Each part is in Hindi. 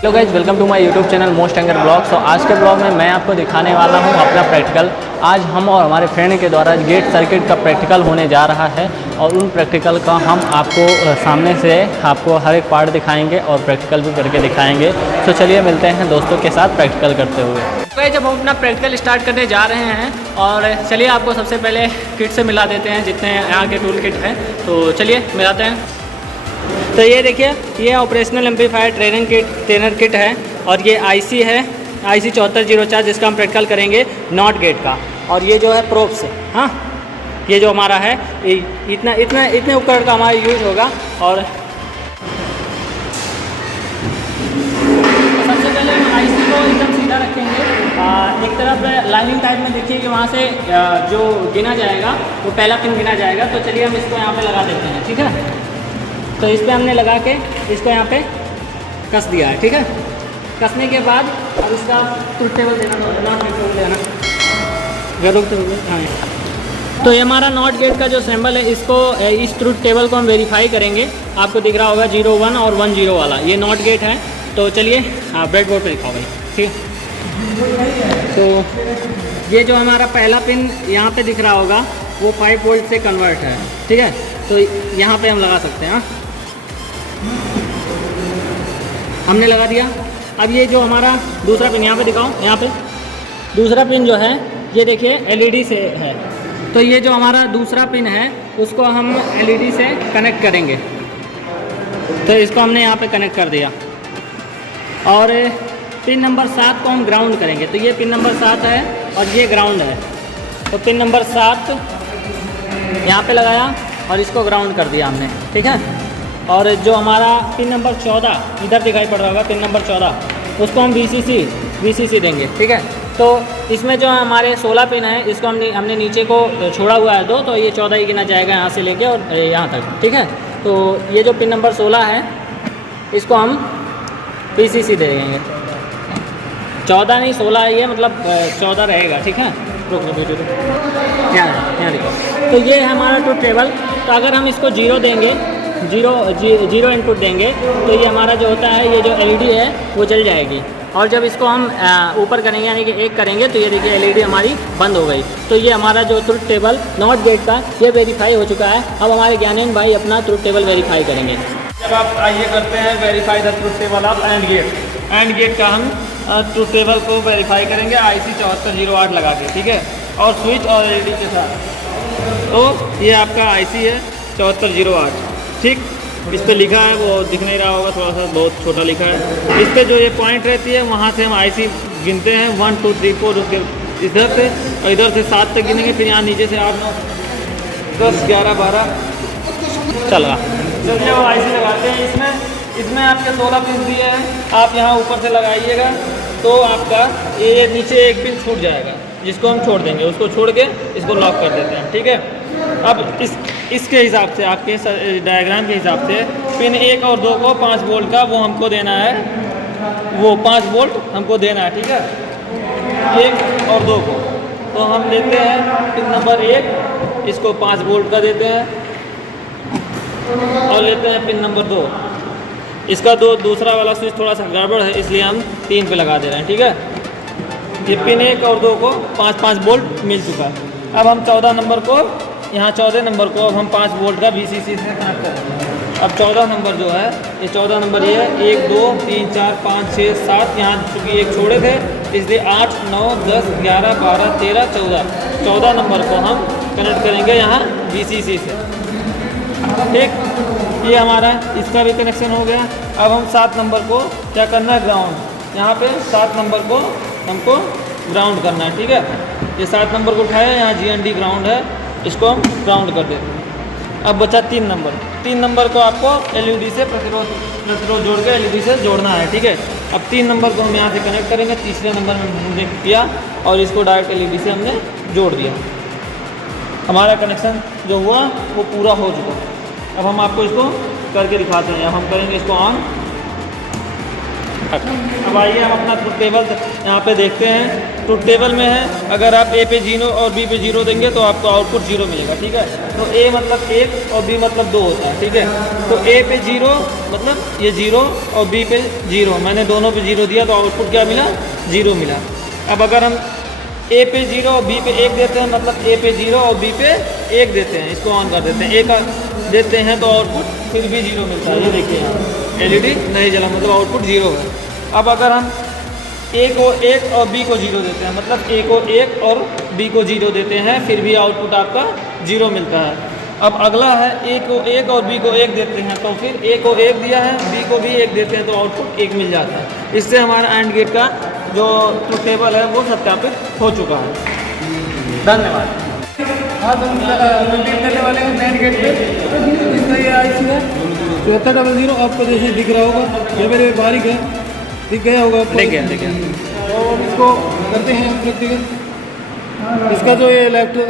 Hello guys, welcome to my YouTube channel most anger blogs. तो आज के ब्लॉग में मैं आपको दिखाने वाला हूं अपना प्रैक्टिकल। आज हम और हमारे फ्रेंड के द्वारा गेट सर्किट का प्रैक्टिकल होने जा रहा है और उन प्रैक्टिकल का हम आपको सामने से आपको हर एक पार्ट दिखाएंगे और प्रैक्टिकल भी करके दिखाएंगे। तो चलिए मिलते हैं दोस्तों के साथ प्रैक्टिकल करते हुए। तो जब हम अपना प्रैक्टिकल स्टार्ट करने जा रहे हैं और चलिए आपको सबसे पहले किट से मिला देते हैं जितने यहाँ के टूल किट हैं। तो चलिए मिलाते हैं। तो ये देखिए, ये ऑपरेशनल एम्पलीफायर ट्रेनर किट है और ये आईसी है, आईसी 7404, जिसका हम प्रैक्टिकल करेंगे नॉट गेट का। और ये जो है प्रोब्स है, हाँ, ये जो हमारा है इतने उपकरण का हमारा यूज होगा। और सबसे पहले हम आईसी को एकदम सीधा रखेंगे। एक तरफ लाइनिंग टाइप में देखिए कि वहाँ से जो गिना जाएगा वो पहला पिन गिना जाएगा। तो चलिए हम इसको यहाँ पे लगा देते हैं, ठीक है। तो इस पर हमने लगा के इसको यहाँ पे कस दिया है, ठीक है। कसने के बाद अब इसका ट्रुथ टेबल देना, नॉट गेट देना, हाँ। तो ये हमारा नॉट गेट का जो सिंबल है, इसको इस ट्रुथ टेबल को हम वेरीफाई करेंगे। आपको दिख रहा होगा 01 और 10 वाला, ये नॉट गेट है। तो चलिए ब्रेड बोर्ड पर दिखाओ भाई, ठीक है। तो ये जो हमारा पहला पिन यहाँ पे दिख रहा होगा वो 5 वोल्ट से कन्वर्ट है, ठीक है। तो यहाँ पे हम लगा सकते हैं, हाँ, हमने लगा दिया। अब ये जो हमारा दूसरा पिन, यहाँ पे दिखाओ, यहाँ पे दूसरा पिन जो है ये देखिए एलईडी से है। तो ये जो हमारा दूसरा पिन है उसको हम एलईडी से कनेक्ट करेंगे। तो इसको हमने यहाँ पे कनेक्ट कर दिया। और पिन नंबर 7 को हम ग्राउंड करेंगे। तो ये पिन नंबर 7 है और ये ग्राउंड है। तो पिन नंबर 7 यहाँ पे लगाया और इसको ग्राउंड कर दिया हमने, ठीक है। और जो हमारा पिन नंबर 14 इधर दिखाई पड़ रहा होगा, पिन नंबर 14, उसको हम VCC देंगे, ठीक है। तो इसमें जो हमारे 16 पिन है, इसको हमने नीचे को छोड़ा हुआ है 2, तो ये 14 ही गिना जाएगा यहाँ से लेके और यहाँ तक, ठीक है। तो ये जो पिन नंबर 16 है इसको हम VCC दे देंगे। 14 नहीं 16 है ये, मतलब 14 रहेगा, ठीक है। यहाँ देखो, तो ये है हमारा ट्रुथ टेबल। तो अगर हम इसको 0 देंगे, जीरो इनपुट देंगे, तो ये हमारा जो होता है, ये जो एलईडी है वो जल जाएगी। और जब इसको हम ऊपर करेंगे यानी कि 1 करेंगे, तो ये देखिए एलईडी हमारी बंद हो गई। तो ये हमारा जो ट्रुथ टेबल नॉट गेट का ये वेरीफाई हो चुका है। अब हमारे ज्ञानेन भाई अपना ट्रुथ टेबल वेरीफाई करेंगे। जब आप आइए करते हैं verify the truth table of and gate का हम ट्रुथ टेबल को वेरीफाई करेंगे आईसी 7408 लगा के, ठीक है, और स्विच और एलईडी के साथ। तो ये आपका आईसी है 7408, ठीक। इस पे लिखा है, वो दिख नहीं रहा होगा, थोड़ा सा बहुत छोटा लिखा है। इस पे जो ये पॉइंट रहती है वहाँ से हम आईसी गिनते हैं 1 2 3 4, उसके इधर से और इधर से 7 तक गिनेंगे। फिर यहाँ नीचे से 8 9 10 11 12 चला। चलिए वो आईसी लगाते हैं। इसमें आपके 16 पिन दिए हैं, आप यहाँ ऊपर से लगाइएगा तो आपका ये नीचे एक पिन छूट जाएगा, जिसको हम छोड़ देंगे। उसको छोड़ के इसको लॉक कर देते हैं, ठीक है। अब इसके हिसाब से, आपके डायग्राम के हिसाब से, पिन 1 और 2 को 5 वोल्ट का वो हमको देना है, वो 5 वोल्ट हमको देना है, ठीक है, 1 और 2 को। तो हम लेते हैं पिन नंबर 1, इसको 5 वोल्ट का देते हैं, और लेते हैं पिन नंबर 2, इसका दूसरा वाला स्विच थोड़ा सा गड़बड़ है, इसलिए हम 3 पे लगा दे रहे हैं, ठीक है। ये पिन 1 और 2 को 5-5 वोल्ट मिल चुका है। अब हम 14 नंबर को, यहाँ 14 नंबर को अब हम 5 वोल्ट का VCC से कनेक्ट करेंगे। अब 14 नंबर जो है, ये 14 नंबर ये है 1 2 3 4 5 6 7, यहाँ चूँकि एक छोड़े थे इसलिए 8 9 10 11 12 13 14, 14 नंबर को हम कनेक्ट करेंगे यहाँ VCC से, ठीक। ये हमारा इसका भी कनेक्शन हो गया। अब हम 7 नंबर को क्या करना है, ग्राउंड। यहाँ पे 7 नंबर को हमको ग्राउंड करना है, ठीक है। ये 7 नंबर को उठाया, यहाँ GND ग्राउंड है, इसको हम ग्राउंड कर देते हैं। अब बचा 3 नंबर। 3 नंबर को आपको एलईडी से प्रतिरोध जोड़ के एलईडी से जोड़ना है, ठीक है। अब 3 नंबर को हम यहाँ से कनेक्ट करेंगे, तीसरे नंबर में हमने किया और इसको डायरेक्ट एलईडी से हमने जोड़ दिया। हमारा कनेक्शन जो हुआ वो पूरा हो चुका। अब हम आपको इसको करके दिखाते हैं। अब हम करेंगे इसको ऑन, अब आइए हम अपना ट्रुथ टेबल यहाँ पे देखते हैं। ट्रुथ टेबल में है अगर आप ए पे 0 और बी पे 0 देंगे तो आपको आउटपुट 0 मिलेगा, ठीक है। तो ए मतलब 1 और बी मतलब 2 होता है, ठीक है। तो ए पे 0 मतलब ये 0 और बी पे 0, मैंने दोनों पे 0 दिया तो आउटपुट क्या मिला, 0 मिला। अब अगर हम ए पे 0 और बी पे 1 देते हैं, मतलब ए पे 0 और बी पे 1 देते हैं, इसको ऑन कर देते हैं, ए का देते हैं तो आउटपुट फिर भी 0 मिलता है। ये देखिए यहाँ एलईडी नहीं जला, मतलब आउटपुट 0 है। अब अगर हम ए को 1 और बी को 0 देते हैं, मतलब ए को 1 और बी को 0 देते हैं, फिर भी आउटपुट आपका 0 मिलता है। अब अगला है ए को 1 और बी को 1 देते हैं, तो फिर ए को 1 दिया है, बी को भी 1 देते हैं तो आउटपुट 1 मिल जाता है। इससे हमारा एंड गेट का जो ट्रुथ टेबल है वो सत्यापित हो चुका है। धन्यवाद। हाँ तो देने वाले हैं मेन गेट पे। इसका ये IC है 7400, आपको जैसे दिख रहा होगा, ये मेरे बारीक है, दिख गया होगा आपको। दिख गया। और इसको करते हैं प्रैक्टिकल। इसका जो ये लैपटॉप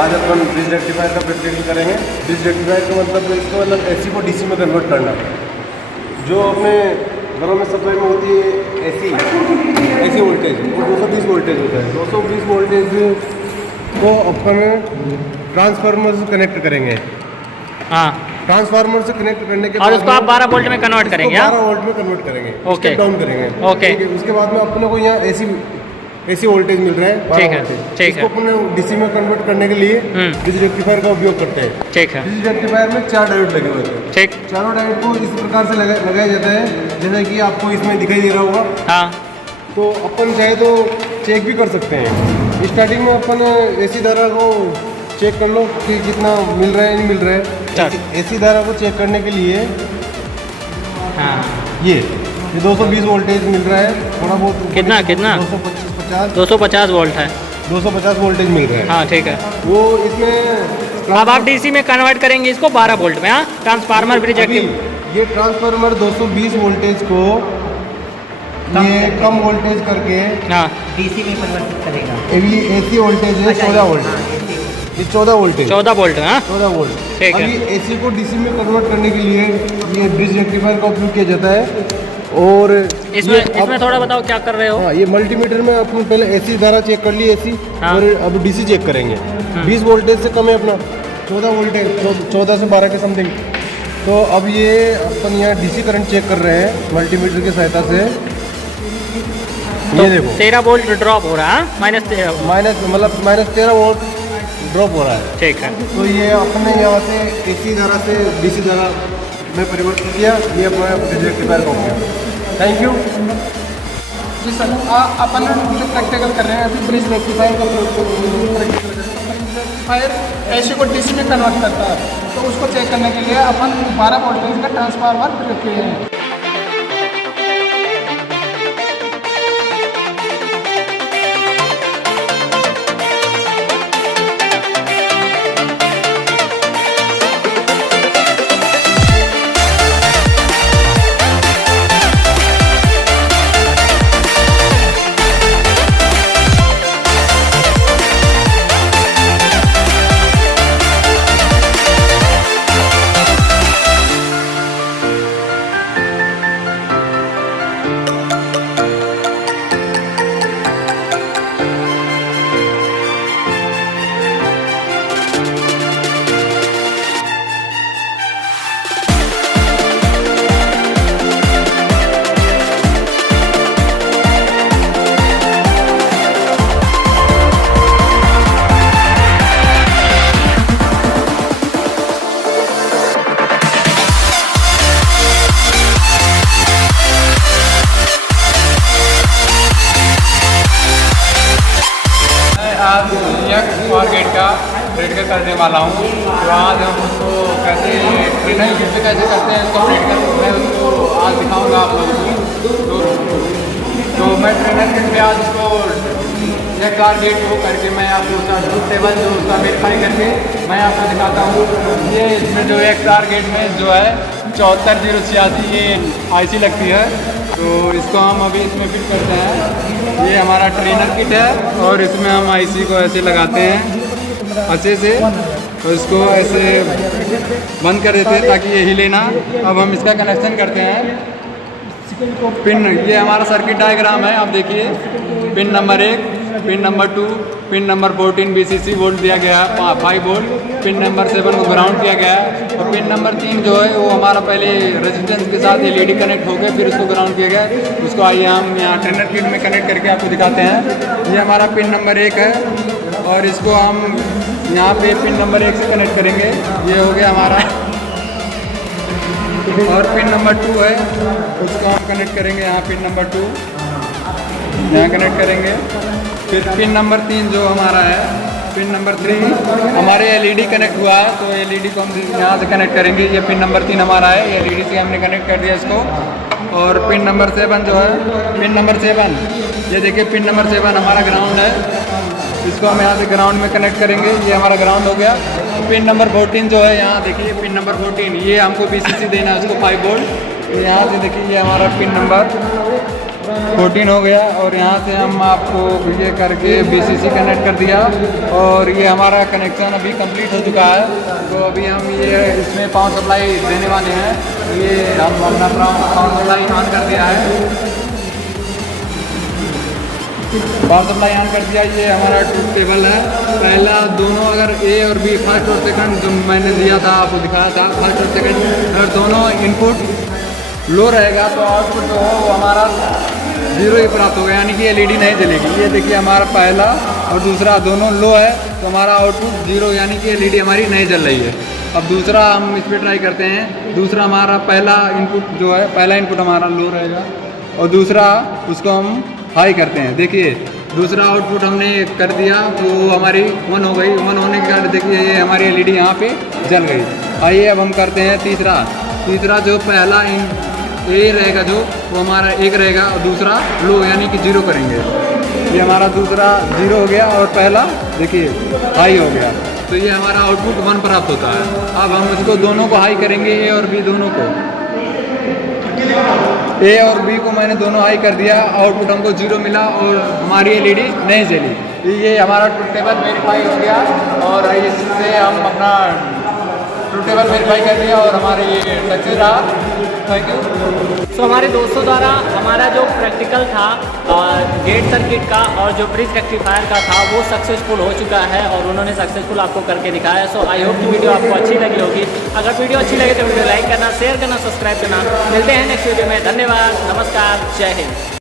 आज अपन ब्रिज रेक्टिफायर का प्रैक्टिकल करेंगे। ब्रिज रेक्टिफायर का मतलब इसको मतलब एसी को डीसी में कन्वर्ट करना। जो अपने घरों में सप्लाई में होती है एसी वोल्टेज, वो 220 वोल्टेज होता है। 220 वोल्टेज को अपन ट्रांसफार्मर से कनेक्ट करेंगे। हाँ, ट्रांसफार्मर से कनेक्ट करने के और बाद उसको आप 12 वोल्ट में कन्वर्ट करेंगे। 12 वोल्ट में कन्वर्ट करेंगे, ओके। स्टेप डाउन करेंगे, ओके। ठीक है। उसके बाद में अपने को यहाँ एसी वोल्टेज मिल रहा है 12 ठीक है, वोल्टेज। ठीक है। इसको अपने डीसी में कन्वर्ट करने के लिए ब्रिज रेक्टिफायर का उपयोग करते हैं। ठीक है, ब्रिज रेक्टिफायर में 4 डायोड लगे हुए हैं। ठीक। चारों डायोड को इस प्रकार से लगाया जाता है जैसा कि आपको इसमें दिखाई दे रहा होगा। हाँ, तो अपन चाहे तो चेक भी कर सकते हैं। स्टार्टिंग में अपन एसी धारा को चेक कर लो कि कितना मिल रहा है नहीं मिल रहा है। एसी धारा को चेक करने के लिए हाँ, ये 220 वोल्टेज मिल रहा है, थोड़ा बहुत कितना 250 वोल्ट है। 250 वोल्टेज मिल रहा है। हाँ, ठीक है। वो इसमें अब आप डीसी में कन्वर्ट करेंगे इसको 12 वोल्ट में। हाँ, ट्रांसफार्मर ब्रिज अभी एक्टिव। ये ट्रांसफार्मर 220 वोल्टेज को ये कम वोल्टेज करके हाँ, डीसी में कन्वर्ट करेगा। अभी एसी वोल्टेज है 14 वोल्ट, ये 14 वोल्टेज 14 वोल्ट। हाँ, 14 वोल्ट। ठीक है। अभी एसी को डीसी में कन्वर्ट करने के लिए ये ब्रिज रेक्टिफायर का उपयोग किया जाता है। और इसमें थोड़ा बताओ क्या कर रहे हो। हाँ, ये मल्टीमीटर में अपन पहले एसी धारा चेक कर ली एसी, हाँ। और अब डीसी चेक करेंगे। 20 वोल्टेज से कम है अपना, 14 वोल्टेज, 14 से 12 के समथिंग। तो अब ये अपन यहाँ डीसी करंट चेक कर रहे हैं मल्टीमीटर की सहायता से। तो ये देखो 13 वोल्ट ड्रॉप हो रहा है। -13 -13 वोल्ट ड्रॉप हो रहा है। ठीक है। तो ये अपने यहाँ से एसी धारा से डीसी धारा में परिवर्तित किया। ये अपना ब्रिज रेक्टिफायर का उपयोग। Thank you. जी सर, अपन जो प्रैक्टिकल कर रहे हैं अभी ब्रिज रेक्टिफायर का प्रैक्टिकल कर रहे हैं। ब्रिज रेक्टिफायर एसी को डीसी में कन्वर्ट करता है, तो उसको चेक करने के लिए अपन 12 वोल्टेज का ट्रांसफार्मर प्रयोग किए हैं। वाला हूँ। तो आज हम उसको कैसे ट्रेनर किट पे कैसे करते हैं इसको अपडेट कर, मैं उसको आज दिखाऊंगा आप लोगों को। तो मैं ट्रेनर किट पे आज उसको एक टारगेट को करके मैं आपको उसका ट्रूथ टेबल जो उसका वेरीफाई करके मैं आपको दिखाता हूँ। ये इसमें जो एक टारगेट में जो है 74086 ये आईसी लगती है। तो इसको हम अभी इसमें फिट करते हैं। ये हमारा ट्रेनर किट है और इसमें हम आईसी को ऐसे लगाते हैं अच्छे से, तो इसको ऐसे बंद कर देते हैं ताकि ये हिले ना। अब हम इसका कनेक्शन करते हैं। पिन, ये हमारा सर्किट डायग्राम है, आप देखिए। Pin number 1, pin number 2, pin number 14 BCC volt दिया गया है 5 वोल्ट। पिन नंबर 7 को ग्राउंड किया गया है और पिन नंबर 3 जो है वो हमारा पहले रेजिस्टेंस के साथ LED कनेक्ट हो गया, फिर उसको ग्राउंड किया गया है। उसको आइए हम यहाँ ट्रेनर किट में कनेक्ट करके आपको दिखाते हैं। ये हमारा पिन नंबर 1 है और इसको हम यहाँ पे पिन नंबर 1 से कनेक्ट करेंगे। ये हो गया हमारा। और पिन नंबर 2 है, उसको हम कनेक्ट करेंगे यहाँ पिन नंबर 2 यहाँ कनेक्ट करेंगे। फिर पिन नंबर 3 जो हमारा है, पिन नंबर 3 हमारे LED कनेक्ट हुआ है, तो LED को हम यहाँ से कनेक्ट करेंगे। ये पिन नंबर 3 हमारा है, ये LED से हमने कनेक्ट कर दिया इसको। और पिन नंबर 7 जो है, पिन नंबर 7 ये देखिए पिन नंबर 7 हमारा ग्राउंड है, इसको हम यहाँ से ग्राउंड में कनेक्ट करेंगे। ये हमारा ग्राउंड हो गया। पिन नंबर 14 जो है, यहाँ देखिए पिन नंबर 14 ये हमको BCC देना है उसको 5 वोल्ट। यहाँ से देखिए ये हमारा पिन नंबर 14 हो गया और यहाँ से हम आपको ये करके BCC कनेक्ट कर दिया और ये हमारा कनेक्शन अभी कंप्लीट हो चुका है। तो अभी हम ये इसमें पावर सप्लाई देने वाले हैं। ये हम अपना पावर सप्लाई ऑन कर दिया है, पावर सप्लाई ऑन कर दिया। ये हमारा ट्रूथ टेबल है। पहला दोनों अगर A और B फर्स्ट और सेकंड जो मैंने दिया था आपको दिखाया था, फर्स्ट और सेकंड अगर दोनों इनपुट लो रहेगा तो आउटपुट जो हो वो हमारा 0 ही प्राप्त होगा, यानी कि LED नहीं जलेगी। ये देखिए हमारा पहला और दूसरा दोनों लो है तो हमारा आउटपुट 0 यानी कि LED हमारी नहीं जल रही है। अब दूसरा हम इस पर ट्राई करते हैं। दूसरा हमारा पहला इनपुट जो है, पहला इनपुट हमारा लो रहेगा और दूसरा उसको हम हाई करते हैं। देखिए दूसरा आउटपुट हमने कर दिया तो हमारी 1 हो गई। 1 होने के कारण देखिए ये हमारी LED यहाँ पे जल गई। आइए अब हम करते हैं तीसरा जो पहला A रहेगा जो वो हमारा 1 रहेगा और दूसरा लो यानी कि 0 करेंगे। ये हमारा दूसरा 0 हो गया और पहला देखिए हाई हो गया, तो ये हमारा आउटपुट 1 प्राप्त होता है। अब हम इसको दोनों को हाई करेंगे, A और B दोनों को। A और B को मैंने दोनों हाई कर दिया, आउटपुट हमको 0 मिला और हमारी LED नहीं जली। ये हमारा ट्रूथ टेबल वेरीफाई हो गया और इससे हम अपना ट्रूथ टेबल वेरीफाई कर दिया और हमारे ये सक्सेस रहा। Thank you. सो हमारे दोस्तों द्वारा हमारा जो प्रैक्टिकल था गेट सर्किट का और जो ब्रिज रेक्टिफायर का था वो सक्सेसफुल हो चुका है और उन्होंने सक्सेसफुल आपको करके दिखाया। सो आई होप कि वीडियो आपको अच्छी लगी होगी। अगर वीडियो अच्छी लगे तो वीडियो लाइक करना, शेयर करना, सब्सक्राइब करना। मिलते हैं नेक्स्ट वीडियो में। धन्यवाद, नमस्कार, जय हिंद।